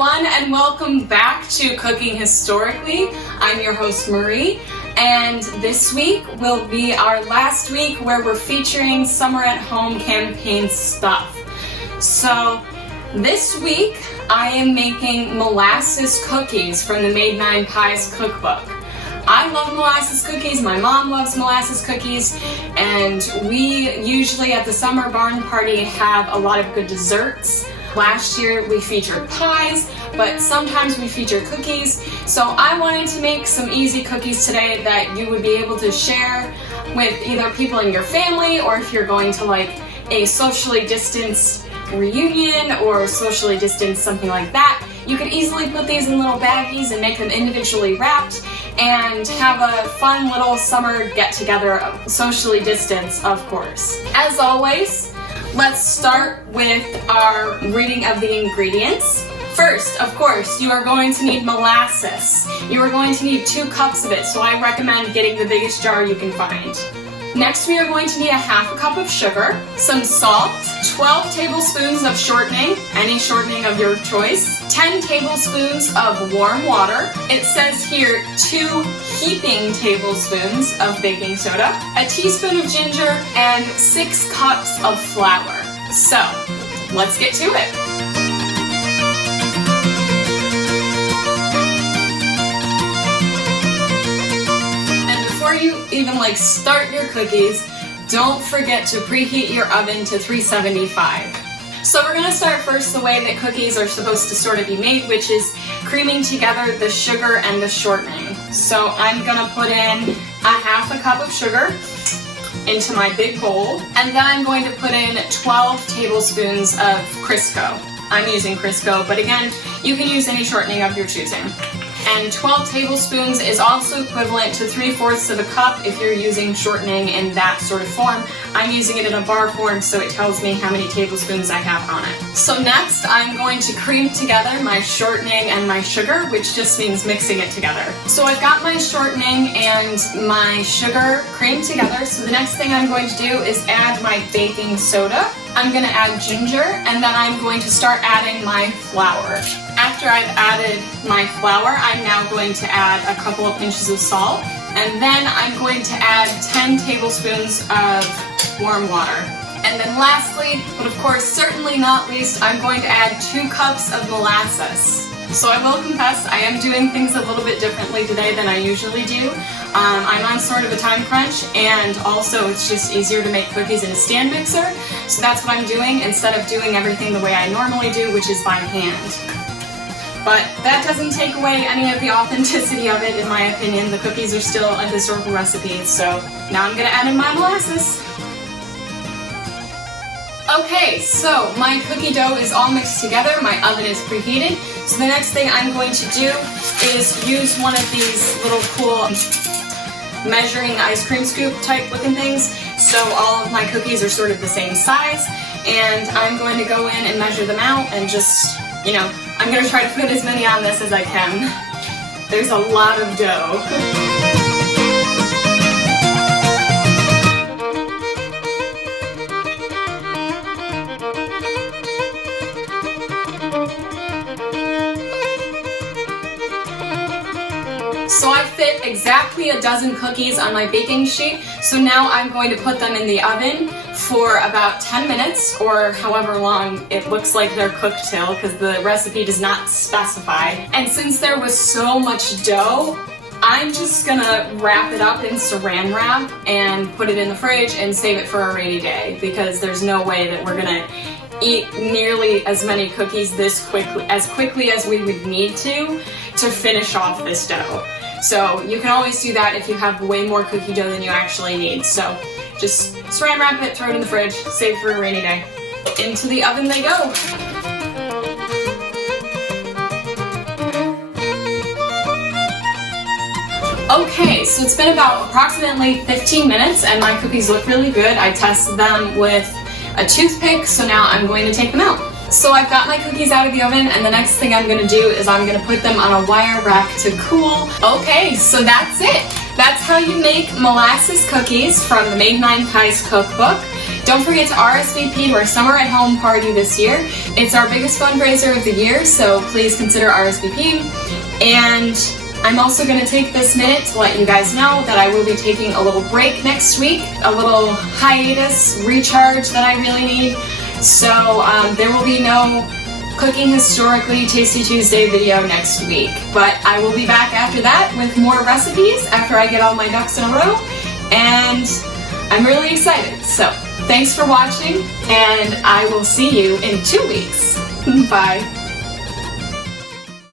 everyone, and welcome back to Cooking Historically. I'm your host Marie, and this week will be our last week where we're featuring Summer at Home campaign stuff. So this week I am making molasses cookies from the Made 9 Pies cookbook. I love molasses cookies, my mom loves molasses cookies, and we usually at the summer barn party have a lot of good desserts. Last year we featured pies, but sometimes we feature cookies. So I wanted to make some easy cookies today that you would be able to share with either people in your family, or if you're going to like a socially distanced reunion or socially distanced something like that, you could easily put these in little baggies and make them individually wrapped and have a fun little summer get-together, socially distanced, of course. As always, let's start with our reading of the ingredients. First, of course, you are going to need molasses. You are going to need 2 cups of it, so I recommend getting the biggest jar you can find. Next, we are going to need a half a cup of sugar, some salt, 12 tablespoons of shortening, any shortening of your choice, 10 tablespoons of warm water. It says here 2 heaping tablespoons of baking soda, a teaspoon of ginger, and 6 cups of flour. So, let's get to it. You even start your cookies, don't forget to preheat your oven to 375. So we're going to start first the way that cookies are supposed to sort of be made, which is creaming together the sugar and the shortening. So I'm going to put in a half a cup of sugar into my big bowl, and then I'm going to put in 12 tablespoons of Crisco. I'm using Crisco, but again, you can use any shortening of your choosing. And 12 tablespoons is also equivalent to 3/4 of a cup if you're using shortening in that sort of form. I'm using it in a bar form, so it tells me how many tablespoons I have on it. So next, I'm going to cream together my shortening and my sugar, which just means mixing it together. So I've got my shortening and my sugar creamed together, so the next thing I'm going to do is add my baking soda. I'm going to add ginger, and then I'm going to start adding my flour. After I've added my flour, I'm now going to add a couple of pinches of salt, and then I'm going to add 10 tablespoons of warm water. And then lastly, but of course certainly not least, I'm going to add 2 cups of molasses. So I will confess, I am doing things a little bit differently today than I usually do. I'm on sort of a time crunch, and also it's just easier to make cookies in a stand mixer. So that's what I'm doing instead of doing everything the way I normally do, which is by hand. But that doesn't take away any of the authenticity of it, in my opinion. The cookies are still a historical recipe, so now I'm gonna add in my molasses. Okay, so my cookie dough is all mixed together, my oven is preheated, so the next thing I'm going to do is use one of these little cool measuring ice cream scoop type looking things, so all of my cookies are sort of the same size, and I'm going to go in and measure them out and just, I'm going to try to put as many on this as I can. There's a lot of dough. So I fit exactly a dozen cookies on my baking sheet, so now I'm going to put them in the oven for about 10 minutes, or however long it looks like they're cooked till, because the recipe does not specify. And since there was so much dough, I'm just gonna wrap it up in saran wrap and put it in the fridge and save it for a rainy day, because there's no way that we're gonna eat nearly as many cookies this quickly as we would need to finish off this dough. So you can always do that if you have way more cookie dough than you actually need. So just saran wrap it, throw it in the fridge, save it for a rainy day. Into the oven they go. Okay, so it's been about approximately 15 minutes and my cookies look really good. I tested them with a toothpick, so now I'm going to take them out. So I've got my cookies out of the oven, and the next thing I'm going to do is I'm going to put them on a wire rack to cool. Okay, so that's it. That's how you make molasses cookies from the Made 9 Pies cookbook. Don't forget to RSVP to our Summer at Home party this year. It's our biggest fundraiser of the year, so please consider RSVPing. And I'm also going to take this minute to let you guys know that I will be taking a little break next week, a little hiatus, recharge that I really need. So there will be no Cooking Historically Tasty Tuesday video next week. But I will be back after that with more recipes after I get all my ducks in a row. And I'm really excited. So thanks for watching, and I will see you in 2 weeks. Bye.